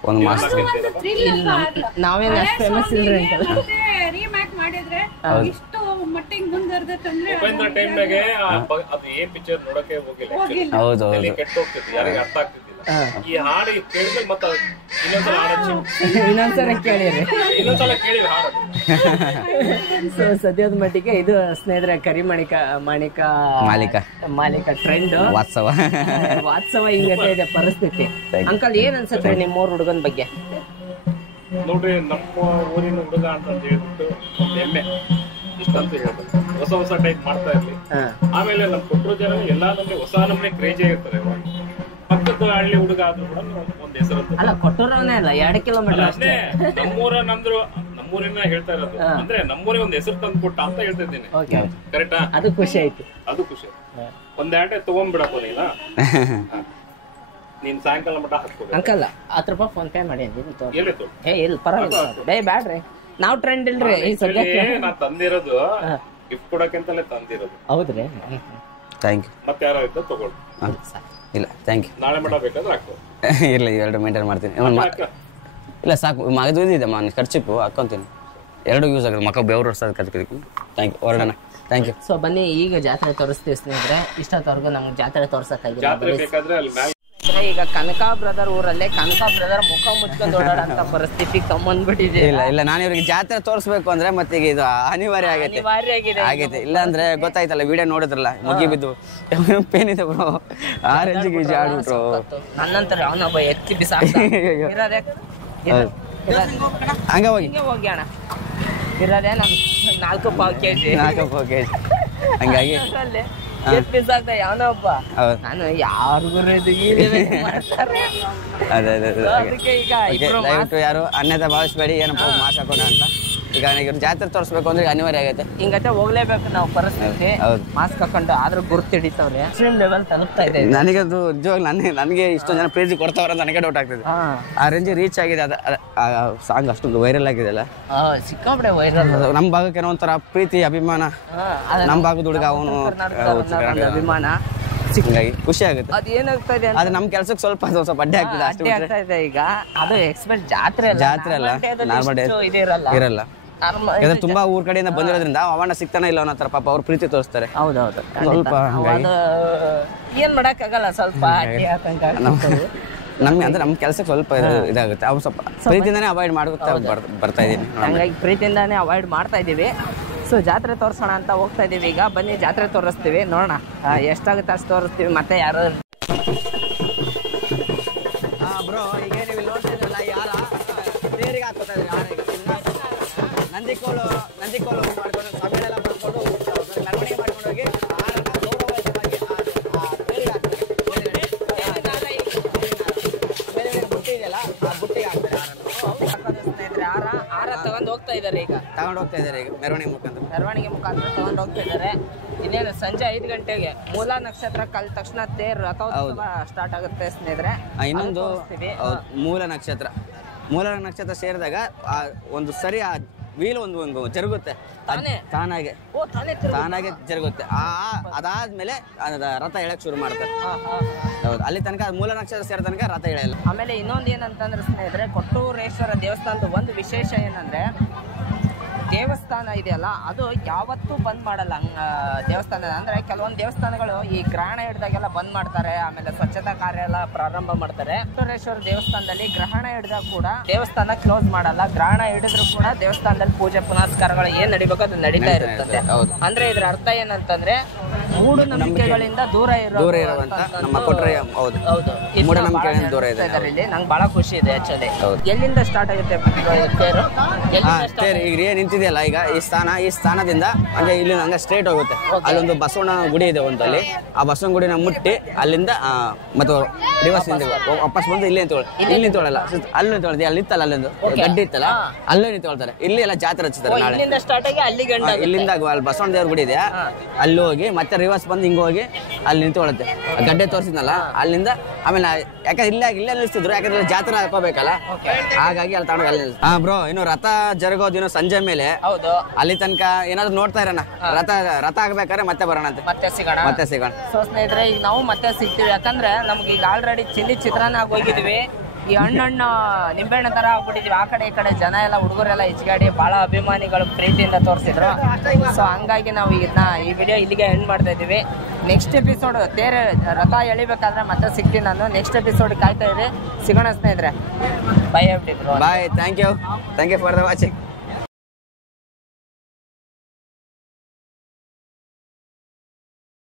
ಒಂದು ಮಾಸ ನಾವೇನು ಫೇಮಸ್ ಇಲ್ರಿ ಅಂಕಲ್. ರೀಮ್ಯಾಕ್ ಮಾಡಿದ್ರೆ ಇಷ್ಟು ಮಟ್ಟಿಗೆ ಮುಂದುವರೆದಂದ್ರೆ ಉಪೇಂದ್ರ ಟೈಮ್ನಾಗೆ ಅದು ಏನ್ ಪಿಕ್ಚರ್ ನೋಡಕ್ಕೆ ಹೋಗಿಲ್ಲ. ಹೌದು ಹೌದು ಕೆಟ್ಟ ಹೋಗ್ತಿತ್ತು, ಯಾರಿಗೆ ಅರ್ಥ ಆಗ್ತಿದ್ದಿಲ್ಲ. ಈ ಹಾಡು ಕೇಳಿದ್ರೆ ಮತ್ತೆ ಇನ್ನೊಂದ್ಸಲ ಹಾಡು ಇನ್ನೊಂದ್ಸಲ ಕೇಳಿರಿ. ಇನ್ನೊಂದ್ಸಲ ಕೇಳಿ ಹಾಡು. ಸೊ ಸದ್ಯದ ಮಟ್ಟಿಗೆ ಇದು ಸ್ನೇಹಿತರೆ ಕರಿಮಾಣಿಕ ಮಾಲಿಕ ಟ್ರೆಂಡ್ ವಾತ್ಸವ ಹಿಂಗತೆ ಇದೆ ಪರಿಸ್ಥಿತಿ. ಅಂಕಲ್ ಏನ್ ಅನ್ಸುತ್ತೆ ನಿಮ್ಮೂರ್ ಹುಡುಗನ ಬಗ್ಗೆ? ನೋಡ್ರಿ, ನಮ್ಮ ಊರಿನ ಹುಡುಗ ಅಂತ ಹೇಳ್ಬಿಟ್ಟು ಒಂದು ಹೆಮ್ಮೆ ಇಷ್ಟಂತ ಹೇಳ್ಬೇಕು. ಹೊಸ ಟೈಪ್ ಮಾಡ್ತಾ ಇರ್ಲಿ. ಆಮೇಲೆ ನಮ್ ಕೊಟ್ಟರು ಜನ ಎಲ್ಲಾ ನಮ್ಗೆ ಹೊಸ ನಮ್ಗೆ ಕ್ರೇಜಿ ಆಗಿರ್ತಾರೆ. ಪಕ್ಕದ ಹಳ್ಳಿ ಹುಡುಗ ಆದ್ರೂ ಕೂಡ ಒಂದ್ ಹೆಸರು ಅಲ್ಲ, ಕೊಟ್ಟೂರವನೇ ಅಲ್ಲ, 2 ಕಿಲೋಮೀಟರ್ ಅಷ್ಟೇ. ನಮ್ಮೂರಿನ ಹೇಳ್ತಾ ಇರೋದು ಅಂದ್ರೆ ನಮ್ಮೂರಿಗೆ ಒಂದ್ ಹೆಸರು ತಂದು ಕೊಟ್ಟ ಅಂತ ಹೇಳ್ತಾ ಇದ್ದೀನಿ. ಕರೆಕ್ಟಾ? ಅದು ಖುಷಿ ಆಯ್ತು. ಅದು ಖುಷಿ. ಒಂದ್ ಆಟೆ ತಗೊಂಡ್ಬಿಡಪ್ಪ ನೀನಾ, ನೀನ್ ಸಾಯಂಕಾಲ ಮಟ್ಟ ಹಾಕ್ಬೋದು. ಅಂಕಲ್ 10 ರೂಪಾಯಿ ಫೋನ್ ಪೇ ಮಾಡಿ ಎಲ್ಲಿತ್ತು? ಇಲ್ಲ ಪರವಾಗಿಲ್ಲ, ಬ್ಯಾಡ್ರಿ, ನಾವ್ ಟ್ರೆಂಡ್ ಇಲ್ರಿ ಈ ಸದ್ಯಕ್ಕೆ. ನಾ ತಂದಿರೋದು ಗಿಫ್ಟ್ ಕೊಡಕ್ಕೆಂತಲೇ ತಂದಿರೋದು. ಹೌದ್ರಿ, ಥ್ಯಾಂಕ್ ಯು. ಮತ್ತೆ ಯಾರು ಇದ್ದ ತಗೊಳ್ಳಿ. ಇಲ್ಲ ಥ್ಯಾಂಕ್ ಯು. ನಾಳೆ ಮಟ್ಟ ಬೇಕಾದ್ರೆ ಹಾಕ್ಬೋದು. ಇಲ್ಲ, 2 ಮೇಂಟೈನ್ ಮಾಡ್ತೀನಿ. ಇಲ್ಲ ಸಾಕು, ಮಗದು ಇದೆ ಖರ್ಚಿಪ್ಪು ಹಾಕ್ಕೊಂತೀನಿ. 2 ಯೂಸ್ ಆಗುತ್ತೆ. ಮಕ್ಕ ಬೆವರು ವರ್ಷದ ಖರ್ಚಿಗೆ. Thank you. ಹೊರಡೋಣ. Thank you. ಸೊ ಬನ್ನಿ, ಈಗ ಜಾತ್ರೆ ತೋರಿಸ್ತೀವಿ ಸ್ನೇಹಿತರೆ. ಇಷ್ಟೊತ್ತವರೆಗೂ ನಮ್ಗೆ ಜಾತ್ರೆ ತೋರ್ಸಕ್ಕಾಗಿಲ್ಲ. ಜಾತ್ರೆ ಬೇಕಾದ್ರೆ ಅಲ್ಲಿ ಮ್ಯಾಲೆ ಈಗ ಕನಕಾ ಬ್ರದರ್ ಊರಲ್ಲೇ ಕನಕಾ ಬ್ರದರ್ ಮುಖ ಮುಚ್ಕೊಂಡು ಓಡಾಡಂತ ಪರಿಸ್ಥಿತಿ ಕಮ್ಮಂದ್ಬಿಟ್ಟಿದೆ. ಇಲ್ಲ ನಾನು ಇವ್ರಿಗೆ ಜಾತ್ರೆ ತೋರಿಸ್ಬೇಕು ಅಂದ್ರೆ ಮತ್ತೆ ಈಗ ಇದು ಅನಿವಾರ್ಯ ಆಗೈತೆ. ಇಲ್ಲ ಅಂದ್ರೆ ಗೊತ್ತಾಯ್ತಲ್ಲ, ವಿಡಿಯೋ ನೋಡಿದ್ರಲ್ಲ, ಮುಗಿ ಬಿದ್ದು ಪೇನ್ ಇದೆ ಬ್ರೋ, ಆ ರೇಂಜಿಗೆ ಈಜಿ ಆಡ್ಬಿಟ್ರು. ನನ್ನಂತರ ಅವನೊಬ್ಬ ಎತ್ತಿ ಬಿಸಾಕ ಹಂಗ ಹೋಗಿ ಅಣ್ಣ ಇರೋದೇ ನಮ್ 4 ಕೆಜಿ ಹಂಗಾಗಿ ಬಿಸಾಕ್ತ ಯಾವನೋ ಒಬ್ಬ. ನಾನು ಯಾರಿಗೂ ಅದಕ್ಕೆ ಈಗ ಯಾರು ಅನ್ಯತಾ ಭಾವಿಸ್ಬೇಡಿ, ಏನಪ್ಪ ಮಾಸ್ ಹಾಕೋಣ ಅಂತ. ಈಗ ಜಾತ್ರೆ ತೋರಿಸ್ಬೇಕು ಅಂದ್ರೆ ಅನಿವಾರ್ಯ ಆಗೈತೆ. ಹಿಂಗತ್ತೆ ಹೋಗ್ಲೇಬೇಕು ನಾವು ಪರಿಸ್ಥಿತಿ. ಮಾಸ್ಕ್ ಹಾಕೊಂಡು ಆದ್ರೂ ಗುರ್ತು ಹಿಡಿತವ್ರೆ. ಎಕ್ಸ್ಟ್ರೀಮ್ ಲೆವೆಲ್ ತಲುಪ್ತಾ ಇದೆ. ನನಗದು ನಿಜವಾಗ್ಲೂ ನನಗೆ ಇಷ್ಟೊಂದು ಜನ ಪ್ರೀತಿ ಕೊಡ್ತಾವ್ರ ನನಗೆ ಡೌಟ್ ಆಗ್ತದೆ. ಆ ರೇಂಜ್ ರೀಚ್ ಆಗಿದೆ. ಸಾಂಗ್ ಅಷ್ಟೊಂದು ವೈರಲ್ ಆಗಿದೆ ಅಲ್ಲ, ಸಿಕ್ಕಾಪಟ್ಟೆ ವೈರಲ್. ನಮ್ಮ ಭಾಗಕ್ಕೆ ಏನೋ ಒಂಥರ ಪ್ರೀತಿ ಅಭಿಮಾನ. ನಮ್ಮ ಭಾಗದ ಹುಡುಗ ಅವನು ಅಭಿಮಾನ, ಹಿಂಗಾಗಿ ಖುಷಿ ಆಗುತ್ತೆ. ಅದು ಏನಾಗ್ತಾ ಇದೆ ಅದು ನಮ್ಮ ಕೆಲ್ಸಕ್ಕೆ ಸ್ವಲ್ಪ ಅಡ್ಡಿ ಆಗ್ತದೆ ಅಷ್ಟೇ. ಆಗ್ತಾ ಇದೆ ಈಗ. ಅದು ಎಕ್ಸ್ಪೆಕ್ಟ್ ಜಾತ್ರೆ ಅಲ್ಲ, ನಾರ್ಮಲ್ ಡೇ ಇರಲ್ಲ. ತುಂಬಾ ಊರ್ ಕಡೆಯಿಂದ ಬಂದಿರೋದ್ರಿಂದ ಅವಣ್ಣ ಸಿಗ್ತಾನೆ ಇಲ್ಲ ಅನ್ನೋ ತರ ಪಾಪ ಅವ್ರ ಪ್ರೀತಿ ತೋರಿಸ್ತಾರೆ. ಹೌದೌದು, ಸ್ವಲ್ಪ ಏನ್ ಮಾಡಕ್ ಆಗಲ್ಲ, ಸ್ವಲ್ಪ ನಮ್ಗೆ ಅಂದ್ರೆ ನಮ್ಮ ಕೆಲ್ಸಕ್ಕೆ ಸ್ವಲ್ಪ ಇದಾಗುತ್ತೆ. ಅವ್ರು ಸ್ವಲ್ಪ ಪ್ರೀತಿಯಿಂದಾನೇ ಅವಾಯ್ಡ್ ಮಾಡ್ಕೊತಾ ಬರ್ತಾ ಇದೀನಿ. ಹಂಗಾಗಿ ಪ್ರೀತಿಯಿಂದಾನೇ ಅವಾಯ್ಡ್ ಮಾಡ್ತಾ ಇದೀವಿ. ಸೊ ಜಾತ್ರೆ ತೋರ್ಸೋಣ ಅಂತ ಹೋಗ್ತಾ ಇದೀವಿ. ಈಗ ಬನ್ನಿ ಜಾತ್ರೆ ತೋರಿಸ್ತೀವಿ, ನೋಡೋಣ ಎಷ್ಟಾಗುತ್ತೆ ಅಷ್ಟು ತೋರಿಸ್ತೀವಿ. ಮತ್ತೆ ಯಾರು ಬ್ರೋ ಈಗ ನೀವು ನೋಡ್ತಾ ಇದ್ರಲ್ಲ, ಯಾರ ತೇರಿಗೆ ಹಾಕೋತಾ ಇದ್ರಿ. ನಂದಿಕೋಲು ಮಾಡ್ಕೊಂಡು ಸಭೆಳೆಲ್ಲ ಮಾಡ್ಕೊಂಡು ಮೆರವಣಿಗೆ ಮಾಡ್ಕೊಂಡು ಹೋಗಿ ಬುಟ್ಟಿ ಇದೆಯಲ್ಲ, ಆ ಬುಟ್ಟಿಗೆ ಹಾಕ್ತಾರೆ. ಹಾರ ತಗೊಂಡು ಹೋಗ್ತಾ ಇದಾರೆ. ಈಗ ಮೆರವಣಿಗೆ ಮುಖಾಂತರ ತಗೊಂಡು ಹೋಗ್ತಾ ಇದಾರೆ. ಇನ್ನೇನು ಸಂಜೆ 5 ಗಂಟೆಗೆ ಮೂಲ ನಕ್ಷತ್ರ ಕಲ್ ತಕ್ಷಣ ತೇರ್ ರಥೋತ್ಸವ ಸ್ಟಾರ್ಟ್ ಆಗುತ್ತೆ ಸ್ನೇಹಿತರೆ. ಇನ್ನೊಂದು ಮೂಲ ನಕ್ಷತ್ರ ಸೇರಿದಾಗ ಒಂದು ಸರಿ ಆ ವೀಲ್ ಒಂದು ಜರುಗುತ್ತೆ ತಾನಾಗೆ ಜರುಗುತ್ತೆ. ಅದಾದ್ಮೇಲೆ ರಥ ಎಳಕ್ ಶುರು ಮಾಡ್ತಾರೆ. ಹೌದು, ಅಲ್ಲಿ ತನಕ ಮೂಲ ನಕ್ಷತ್ರ ಸೇರಿದ ತನಕ ರಥ ಎಳೆಯಲ್ಲ. ಆಮೇಲೆ ಇನ್ನೊಂದು ಏನಂತಂದ್ರೆ ಸ್ನೇಹಿತರೆ, ಕೊಟ್ಟೂರೇಶ್ವರ ದೇವಸ್ಥಾನದ ಒಂದು ವಿಶೇಷ ಏನಂದ್ರೆ, ದೇವಸ್ಥಾನ ಇದೆಯಲ್ಲ ಅದು ಯಾವತ್ತೂ ಬಂದ್ ಮಾಡಲ್ಲ. ದೇವಸ್ಥಾನ ಅಂದ್ರೆ ಕೆಲವೊಂದು ದೇವಸ್ಥಾನಗಳು ಈ ಗ್ರಹಣ ಹಿಡ್ದಾಗೆಲ್ಲ ಬಂದ್ ಮಾಡ್ತಾರೆ, ಆಮೇಲೆ ಸ್ವಚ್ಛತಾ ಕಾರ್ಯ ಎಲ್ಲ ಪ್ರಾರಂಭ ಮಾಡ್ತಾರೆ. ಕೊಟ್ಟೂರೇಶ್ವರ ದೇವಸ್ಥಾನದಲ್ಲಿ ಗ್ರಹಣ ಹಿಡ್ದಾಗ ಕೂಡ ದೇವಸ್ಥಾನ ಕ್ಲೋಸ್ ಮಾಡಲ್ಲ. ಗ್ರಹಣ ಹಿಡಿದ್ರು ಕೂಡ ದೇವಸ್ಥಾನದಲ್ಲಿ ಪೂಜೆ ಪುನಸ್ಕಾರಗಳು ಏನ್ ನಡಿಬೇಕು ಅದು ನಡೀತಾ ಇರುತ್ತೆ. ಅಂದ್ರೆ ಇದ್ರ ಅರ್ಥ ಏನಂತಂದ್ರೆ, ಮೂಢನಂಬಿಕೆಗಳಿಂದ ದೂರ ಇರುವಂತ ನಮ್ಮ ಕೊಟ್ರೆ. ಹೌದು, ಮೂಢನಂಬಿಕೆಗಳಿಂದ ದೂರ ಇದೆ. ಇಲ್ಲಿ ನಂಗೆ ಬಹಳ ಖುಷಿ ಇದೆ ಆಕ್ಚುಲಿ. ಎಲ್ಲಿಂದ ಸ್ಟಾರ್ಟ್ ಆಗುತ್ತೆ ನಿಂತಿದೆಯಲ್ಲ ಈಗ ಈ ಸ್ಥಾನದಿಂದ ಹಂಗೆ ಇಲ್ಲಿ ಹಂಗೆ ಸ್ಟ್ರೇಟ್ ಹೋಗುತ್ತೆ. ಅಲ್ಲೊಂದು ಬಸವಣ್ಣ ಗುಡಿ ಇದೆ ಒಂದಲ್ಲಿ. ಆ ಬಸವಣ್ಣ ಗುಡಿನ ಮುಟ್ಟಿ ಅಲ್ಲಿಂದ ಮತ್ತು ರಿವರ್ಸ್ ವಾಪಸ್ ಬಂದು ಇಲ್ಲಿ ನಿಂತ್ಕೊಳ್ಳಲ್ಲ, ಅಲ್ಲಿ ನಿಂತ್ಕೊಳ್ತೀವಿ. ಅಲ್ಲಿ ಇತ್ತಲ್ಲ, ಅಲ್ಲೊಂದು ಗಡ್ಡಿ ಇತ್ತಲ್ಲ, ಅಲ್ಲೇ ನಿಂತ್ಕೊಳ್ತಾರೆ. ಇಲ್ಲಿ ಎಲ್ಲ ಜಾತ್ರೆ ಹಚ್ತಾರೆ ನಾಳೆ. ಇಲ್ಲಿಂದ ಅಲ್ಲಿ ಬಸವಣ್ಣ ದೇವ್ರ ಗುಡಿ ಇದೆ, ಅಲ್ಲಿ ಹೋಗಿ ಮತ್ತೆ ರಿವರ್ಸ್ ಬಂದು ಹಿಂಗೆ ಹೋಗಿ ಅಲ್ಲಿ ನಿಂತ್ಕೊಳ್ಳುತ್ತೆ. ಗಡ್ಡೆ ತೋರಿಸಿದ್ನಲ್ಲ ಅಲ್ಲಿಂದ. ಆಮೇಲೆ ಯಾಕಂದ್ರೆ ಇಲ್ಲೇ ನಿಲ್ಸಿದ್ರು, ಯಾಕಂದ್ರೆ ಜಾತ್ರೆ ಹಾಕೋಬೇಕಲ್ಲ, ಹಾಗಾಗಿ ಅಲ್ಲಿ ತಗೊಂಡು ಅಲ್ಲಿ. ಬ್ರೋ ಇನ್ನು ರಥ ಜರುಗೋದಿನ ಸಂಜೆ ಮೇಲೆ. ಹೌದು, ಅಲ್ಲಿ ತನಕ ಏನಾದ್ರು ನೋಡ್ತಾ ಇರೋಣ. ರಥ ಆಗ್ಬೇಕಾದ್ರೆ ಮತ್ತೆ ಬರೋಣ ಅಂತ. ಮತ್ತೆ ಸಿಗೋಣ. ಸೊ ಸ್ನೇಹಿತರೆ, ಈಗ ನಾವು ಮತ್ತೆ ಸಿಗ್ತೀವಿ. ಯಾಕಂದ್ರೆ ನಮ್ಗೆ ಈಗ ಆಲ್ರೆಡಿ ಚಿಲ್ಲಿ ಚಿತ್ರಾನ್ನ ಆಗೋಗಿದ್ವಿ. ಈ ಹಣ್ಣು ನಿಂಬೆಹಣ್ಣು ತರ ಆಗ್ಬಿಟ್ಟಿದ್ವಿ. ಆ ಕಡೆ ಈ ಕಡೆ ಜನ ಎಲ್ಲ ಹುಡುಗರೆಲ್ಲ ಹೆಚ್ಚುಗಾಡಿ ಬಹಳ ಅಭಿಮಾನಿಗಳು ಪ್ರೀತಿಯಿಂದ ತೋರಿಸಿದ್ರು. ಸೊ ಹಂಗಾಗಿ ನಾವು ಈ ವಿಡಿಯೋ ಇಲ್ಲಿಗೆ ಎಂಡ್ ಮಾಡ್ತಾ ಇದೀವಿ. ನೆಕ್ಸ್ಟ್ ಎಪಿಸೋಡ್ ರಥ ಎಳಿಬೇಕಾದ್ರೆ ಮತ್ತೆ ಸಿಗ್ತೀನಿ ನಾನು. ನೆಕ್ಸ್ಟ್ ಎಪಿಸೋಡ್ ಕಾಯ್ತಾ ಇರಿ. ಸಿಗೋಣ ಸ್ನೇಹಿತರೆ. Bye. Bye. Thank you for the watching.